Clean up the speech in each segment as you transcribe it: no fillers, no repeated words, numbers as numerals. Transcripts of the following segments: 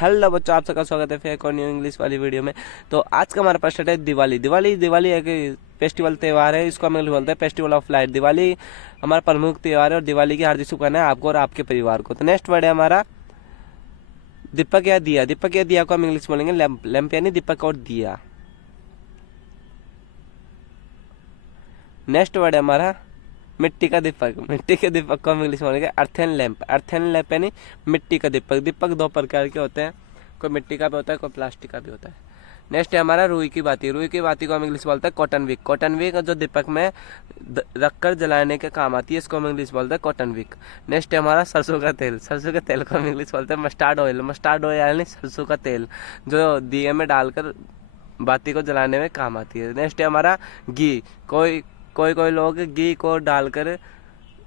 Hello बच्चों, आप सबका स्वागत है फिर एक और न्यू इंग्लिश वाली वीडियो में। तो आज का हमारा प्रश्न है दिवाली। दिवाली एक फेस्टिवल त्यौहार है, इसको हम इंग्लिश बोलते हैं फेस्टिवल ऑफ लाइट। दिवाली हमारा प्रमुख त्यौहार है और दिवाली की हार्दिक शुभकामनाएं आपको और आपके परिवार को। तो नेक्स्ट वर्ड है हमारा दीपक या दिया। दीपक या दिया को हम इंग्लिश बोलेंगे लैंप। लैंप यानी दीपक और दिया। नेक्स्ट वर्ड है हमारा मिट्टी का दीपक। मिट्टी के दीपक को हम इंग्लिश में बोलेंगे अर्थन लैंप। अर्थन लैंप यानी मिट्टी का दीपक। दीपक दो प्रकार के होते हैं, कोई मिट्टी का भी होता है, कोई प्लास्टिक का भी होता है। नेक्स्ट है हमारा रुई की बाती। रुई की बाती को हम इंग्लिश बोलते हैं कॉटन विक। कॉटन विक जो दीपक में रखकर जलाने के काम आती है, इसको हम इंग्लिश बोलते हैं कॉटन विक। नेक्स्ट है हमारा सरसों का तेल। सरसों के तेल को हम इंग्लिश बोलते हैं मस्टर्ड ऑयल। मस्टर्ड ऑयल यानी सरसों का तेल जो दिए में डालकर बाती को जलाने में काम आती है। नेक्स्ट है हमारा घी। कोई लोग घी को डालकर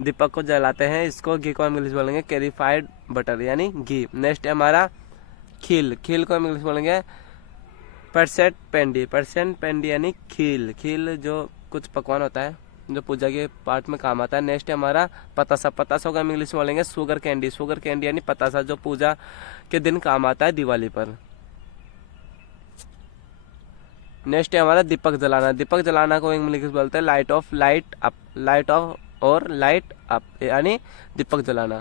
दीपक को जलाते हैं, इसको घी को हम इंग्लिश बोलेंगे कैरिफाइड बटर यानी घी। नेक्स्ट है हमारा खील। खील को हम इंग्लिश बोलेंगे परसेंट पेंडी। परसेंट पेंडी यानी खील। खील जो कुछ पकवान होता है जो पूजा के पार्ट में काम आता है। नेक्स्ट है हमारा पतासा। पतासा को हम इंग्लिश में बोलेंगे शुगर कैंडी। शुगर कैंडी यानी पतासा जो पूजा के दिन काम आता है दिवाली पर। नेक्स्ट है हमारा दीपक जलाना। दीपक जलाना को इंग्लिश बोलते हैं light of light up. Light of और लाइट अप यानी दीपक जलाना।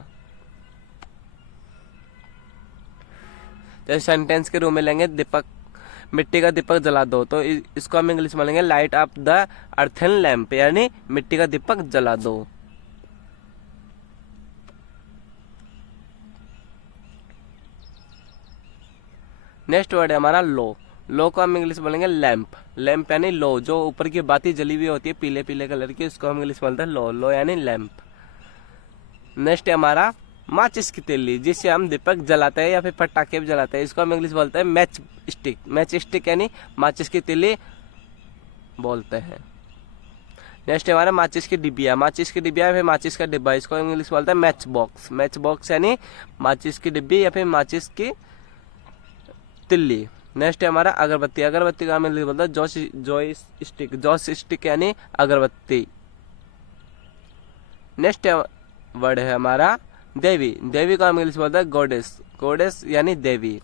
जैसे सेंटेंस के रूप में लेंगे दीपक मिट्टी का दीपक जला दो, तो इसको हम इंग्लिश में लेंगे light up the earthen lamp यानी मिट्टी का दीपक जला दो। नेक्स्ट वर्ड है हमारा लो। लो को हम इंग्लिश बोलेंगे लैंप। लैंप यानी लो जो ऊपर की बाती जली हुई होती है पीले पीले कलर की, इसको हम इंग्लिश बोलते हैं लो। लो यानी लैंप। नेक्स्ट है हमारा माचिस की तीली, जिससे हम दीपक जलाते हैं या फिर पटाखे भी जलाते हैं, इसको हम इंग्लिश बोलते हैं मैच स्टिक। मैच स्टिक यानी माचिस की तीली बोलते हैं। नेक्स्ट है हमारा माचिस की डिबिया। माचिस की डिबिया या फिर माचिस का डिब्बा, इसको इंग्लिश बोलते हैं मैच बॉक्स। मैच बॉक्स यानी माचिस की डिब्बी या फिर माचिस की तिल्ली। नेक्स्ट है हमारा अगरबत्ती। अगरबत्ती का हम इंग्लिश बोलते हैं जॉय स्टिक। जॉय स्टिक यानी अगरबत्ती। नेक्स्ट वर्ड है हमारा देवी। देवी का हम इंग्लिश बोलते हैं गॉडेस। गॉडेस यानी देवी।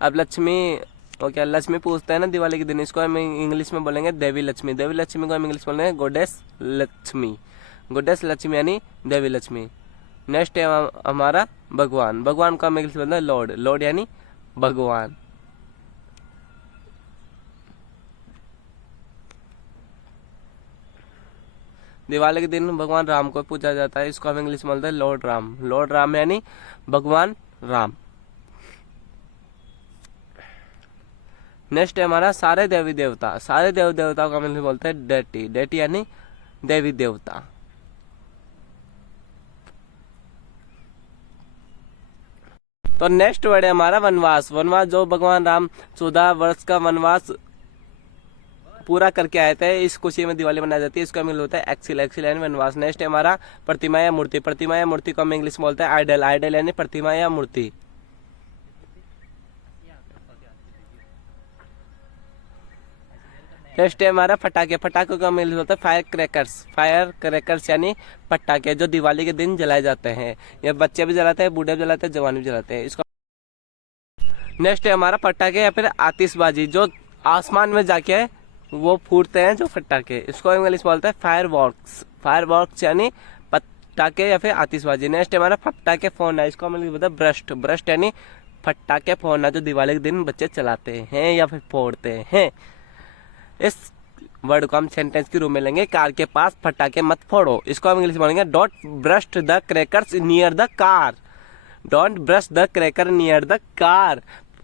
अब लक्ष्मी क्या लक्ष्मी पूछते हैं ना दिवाली के दिन, इसको हम इंग्लिश में बोलेंगे देवी लक्ष्मी। देवी लक्ष्मी को हम इंग्लिश बोलेंगे गॉडेस लक्ष्मी। गॉडेस लक्ष्मी यानी देवी लक्ष्मी। नेक्स्ट है हमारा भगवान। भगवान का हम इंग्लिश बोलते हैं लॉर्ड। लॉर्ड यानी भगवान। दिवाली के दिन भगवान राम को पूजा जाता है, इसको हम इंग्लिश में बोलते हैं लॉर्ड राम। लॉर्ड राम यानी भगवान राम। नेक्स्ट है हमारा सारे देवी देवता। सारे देवी देवताओं को हम इंग्लिश बोलते हैं डेटी। डेटी यानी देवी देवता। तो नेक्स्ट वर्ड है हमारा वनवास। वनवास जो भगवान राम 14 वर्ष का वनवास पूरा करके आए थे, इस खुशी में दिवाली मनाई जाती है, इसको हम इंग्लिश बोलते हैं एक्सिल। एक्सिल यानी वनवास। नेक्स्ट है हमारा प्रतिमा या मूर्ति। प्रतिमा या मूर्ति को हम इंग्लिश में बोलते हैं आइडल। आइडल यानी प्रतिमा या मूर्ति। नेक्स्ट है हमारा पटाखे। पटाखे को हम इंग्लिश बोलते हैं फायर क्रैकर्स। फायर क्रैकर्स यानी पटाखे जो दिवाली के दिन जलाए जाते हैं। ये बच्चे भी जलाते हैं, बूढ़े भी जलाते हैं, जवान भी जलाते हैं इसको। नेक्स्ट है हमारा पटाखे या फिर आतिशबाजी जो आसमान में जाके वो फूटते हैं जो पटाखे, इसको इंग्लिश बोलते हैं फायर वर्क्स। फायर वर्क्स यानी पटाखे या फिर आतिशबाजी। नेक्स्ट है हमारा पटाखे फोड़ना, इसको हम इंग्लिश बोलते हैं ब्रस्ट। ब्रस्ट यानी पटाखे फोड़ना जो दिवाली के दिन बच्चे चलाते हैं या फिर फोड़ते हैं। इस वर्ड को हम सेंटेंस के रूप में लेंगे कार के पास पटाखे मत फोड़ो, इसको हम इंग्लिश में बोलेंगे don't burst the crackers near the car. Don't burst the cracker near the car.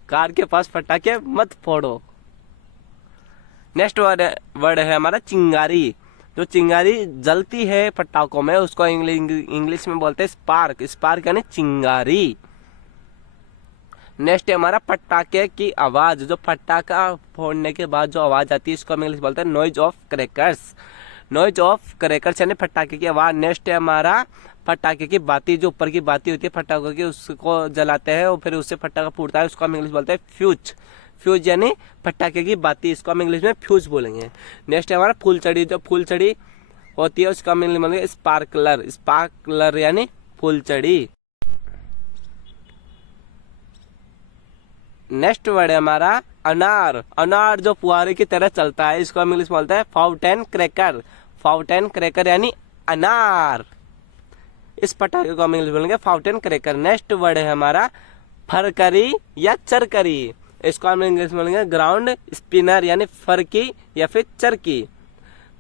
Car के पास पटाखे मत फोड़ो। नेक्स्ट वर्ड है हमारा चिंगारी। जो चिंगारी जलती है पटाखों में, उसको इंग्लिश में बोलते हैं स्पार्क। स्पार्क यानी चिंगारी। नेक्स्ट है हमारा पटाखे की आवाज। जो पटाखा फोड़ने के बाद जो आवाज आती है, इसको हम इंग्लिश बोलते हैं noise of crackers. Noise of crackers यानी पटाखे की आवाज। नेक्स्ट है हमारा पटाखे की बाती। जो ऊपर की बाती होती है पटाखों की, उसको जलाते हैं और फिर उससे पटाखा फूटता है, उसको हम इंग्लिश बोलते हैं फ्यूज। फ्यूज यानी पटाखे की बाती, इसको हम इंग्लिश में फ्यूज बोलेंगे। नेक्स्ट है हमारा फूलचड़ी। जो फूलचड़ी होती है उसका हम इंग्लिश बोलेंगे स्पार्कलर। स्पार्कलर यानी फुलचड़ी। नेक्स्ट वर्ड है हमारा अनार। अनार जो फुहारे की तरह चलता है, इसको हम इंग्लिश बोलते हैं फाउंटेन क्रैकर। फाउंटेन क्रैकर यानी अनार। इस पटाखे को हम इंग्लिश बोलेंगे फाउंटेन क्रैकर। नेक्स्ट वर्ड है हमारा फरकरी या चरकरी। इसको हम इंग्लिश बोलेंगे ग्राउंड स्पिनर यानी फरकी या फिर चरकी,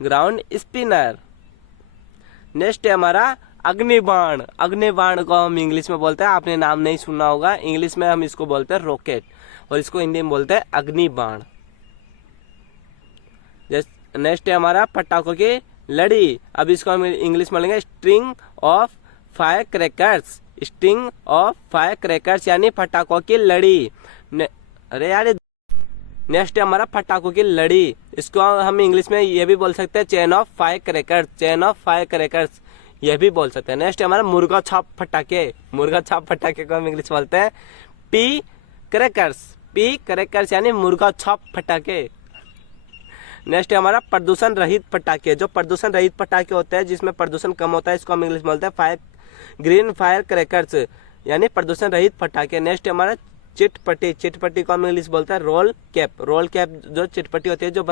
ग्राउंड स्पिनर। नेक्स्ट है हमारा अग्निबाण। अग्निबाण को हम इंग्लिश में बोलते हैं, आपने नाम नहीं सुना होगा, इंग्लिश में हम इसको बोलते हैं रॉकेट और इसको हिंदी में बोलते हैं अग्निबाण। नेक्स्ट है हमारा पटाखों की लड़ी। अब इसको हम इंग्लिश में बोलेंगे string of fire crackers. String of fire crackers यानी पटाखों की लड़ी। अरे यार, नेक्स्ट है हमारा पटाखों की लड़ी। इसको हम इंग्लिश में ये भी बोल सकते हैं chain of fire crackers. Chain of fire crackers यह भी बोल सकते हैं। नेक्स्ट है हमारा मुर्गा छाप पटाखे। मुर्गा छाप पटाखे को हम इंग्लिश बोलते हैं पी क्रैकर्स। पी क्रैकर्स यानी मुर्गा छाप पटाखे। नेक्स्ट है हमारा प्रदूषण रहित पटाखे। जो प्रदूषण रहित पटाखे होते हैं जिसमें प्रदूषण कम होता है, इसको हम इंग्लिश बोलते हैं ग्रीन फायर क्रैकर्स यानी प्रदूषण रहित पटाखे। नेक्स्ट है हमारा चिटपटी। चिटपटी को हम इंग्लिश बोलते हैं रोल कैप। रोल कैप जो चिटपटी होती है जो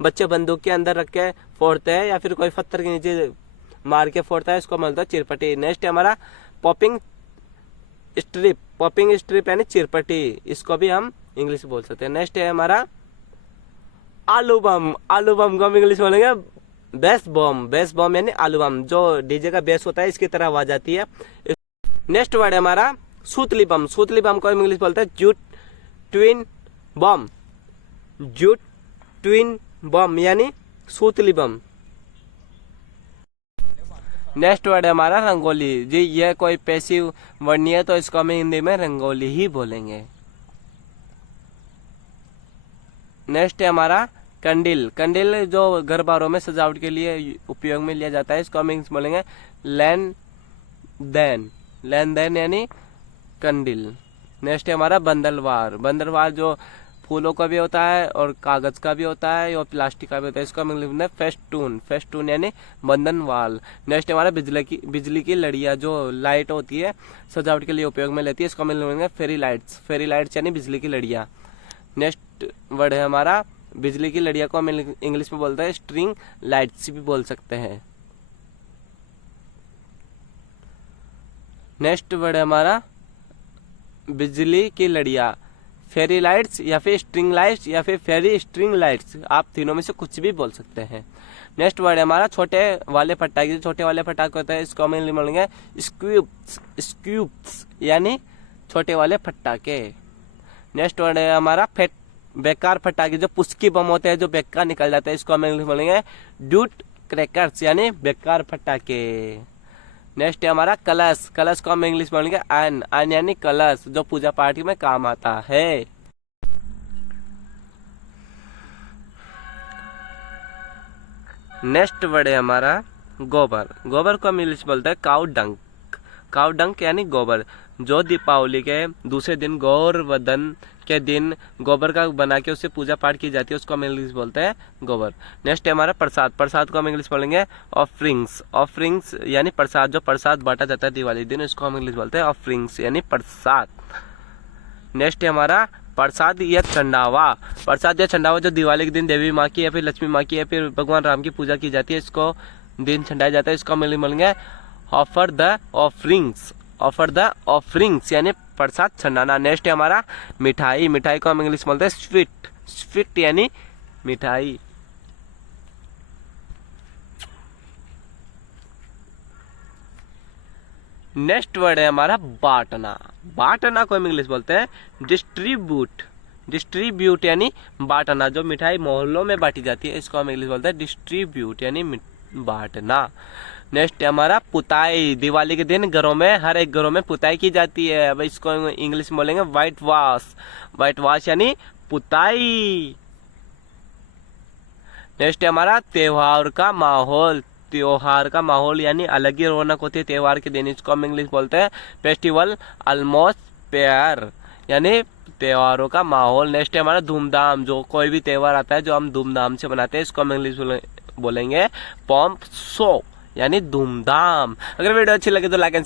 बच्चे बंदूक के अंदर रख के फोड़ते हैं या फिर कोई पत्थर के नीचे मार के फोड़ता है, इसको बोलते हैं चिरपटी। नेक्स्ट है हमारा पॉपिंग स्ट्रिप। पॉपिंग स्ट्रिप यानी चिरपटी, इसको भी हम इंग्लिश बोल सकते हैं। नेक्स्ट है हमारा आलू बम। आलू बम को हम इंग्लिश बोलेंगे बेस बम। बेस बम यानी आलू बम, जो डीजे का बेस होता है इसकी तरह आवाज आती है। नेक्स्ट वर्ड है हमारा सूतली बम। सूतली बम को हम इंग्लिश बोलते हैं जूट ट्विन बम। जूट ट्विन बम यानी सूतली बम। नेक्स्ट वर्ड है हमारा रंगोली। जी ये कोई पैसिव वर्ड नहीं है तो इसको हम हिंदी में रंगोली ही बोलेंगे। नेक्स्ट है हमारा कंडील। कंडील जो घर बारों में सजावट के लिए उपयोग में लिया जाता है, इसको हम इंग्लिश बोलेंगे लैन देन। लैन देन यानी कंडील। नेक्स्ट है हमारा बंदलवार। बंदलवार जो फूलों का भी होता है और कागज का भी होता है और प्लास्टिक का भी होता है, इसको हम इंग्लिश में फेस्टून। फेस्टून यानी बंधनवाल। नेक्स्ट हमारा बिजली की लड़ियां जो लाइट होती है सजावट के लिए उपयोग में लेती है, इसको हम इंग्लिश में फेरी लाइट्स। फेरी लाइट्स यानी बिजली की लड़ियां। नेक्स्ट वर्ड है हमारा बिजली की लड़ियां को हम इंग्लिश में बोलते हैं स्ट्रिंग लाइट्स भी बोल सकते हैं। नेक्स्ट वर्ड है हमारा बिजली की लड़ियां, फेरी लाइट्स या फिर स्ट्रिंग लाइट्स या फिर फेरी स्ट्रिंग लाइट्स, आप तीनों में से कुछ भी बोल सकते हैं। नेक्स्ट वर्ड है हमारा छोटे वाले पटाखे। छोटे वाले पटाखे होते हैं, इसको हम इंग्लिश में बोलेंगे स्क्यूब्स। स्क्यूब्स यानी छोटे वाले पटाखे। नेक्स्ट वर्ड है हमारा बेकार पटाखे। जो पुस्की बम होते हैं जो बेकार निकल जाते हैं, इसको हम इंग्लिश में बोलेंगे डूट क्रैकर्स यानी बेकार पटाखे। नेक्स्ट है हमारा कलश। कलश को हम इंग्लिश में बोलेंगे अन। अन यानी कलश जो पूजा पाठ में काम आता है। नेक्स्ट वर्ड है हमारा गोबर। गोबर को हम इंग्लिश बोलते हैं काउ डंक। काउ डंक यानी गोबर। जो दीपावली के दूसरे दिन गौरवदन के दिन गोबर का बना के उससे पूजा पाठ की जाती है, उसको हम इंग्लिश बोलते हैं गोबर। नेक्स्ट है हमारा प्रसाद। प्रसाद को हम इंग्लिश बोलेंगे ऑफरिंग्स। ऑफरिंग्स यानी प्रसाद। जो प्रसाद बांटा जाता है दिवाली दिन, इसको हम इंग्लिश बोलते हैं ऑफरिंग्स यानी प्रसाद। नेक्स्ट है हमारा प्रसाद या चंडावा। प्रसाद या चंडावा जो दिवाली के दिन देवी माँ की या फिर लक्ष्मी माँ की या फिर भगवान राम की पूजा की जाती है, इसको दिन चंडाया जाता है, इसको हम इंग्लिश बोलेंगे offer the offerings. Offer the offerings यानी प्रसाद चंडाना। नेक्स्ट है हमारा मिठाई। मिठाई को हम इंग्लिश बोलते हैं स्वीट। स्वीट यानी मिठाई। नेक्स्ट वर्ड है हमारा बांटना। बांटना को हम इंग्लिश बोलते हैं डिस्ट्रीब्यूट। डिस्ट्रीब्यूट यानी बांटना। जो मिठाई मोहल्लों में बांटी जाती है, इसको हम इंग्लिश बोलते हैं डिस्ट्रीब्यूट यानी बांटना। नेक्स्ट है हमारा पुताई। दिवाली के दिन घरों में हर एक घरों में पुताई की जाती है, अब इसको इंग्लिश में बोलेंगे व्हाइट वॉश। व्हाइट वॉश यानी पुताई। नेक्स्ट है हमारा त्योहार का माहौल। त्योहार का माहौल यानी अलग ही रौनक होती है त्योहार के दिन, इसको हम इंग्लिश बोलते हैं फेस्टिवल एटमॉस्फेयर यानी त्योहारों का माहौल। नेक्स्ट है हमारा धूमधाम। जो कोई भी त्योहार आता है जो हम धूमधाम से मनाते हैं, इसको हम इंग्लिश बोलेंगे पॉम्प सो यानी धूमधाम। अगर वीडियो अच्छी लगे तो लाइक एंड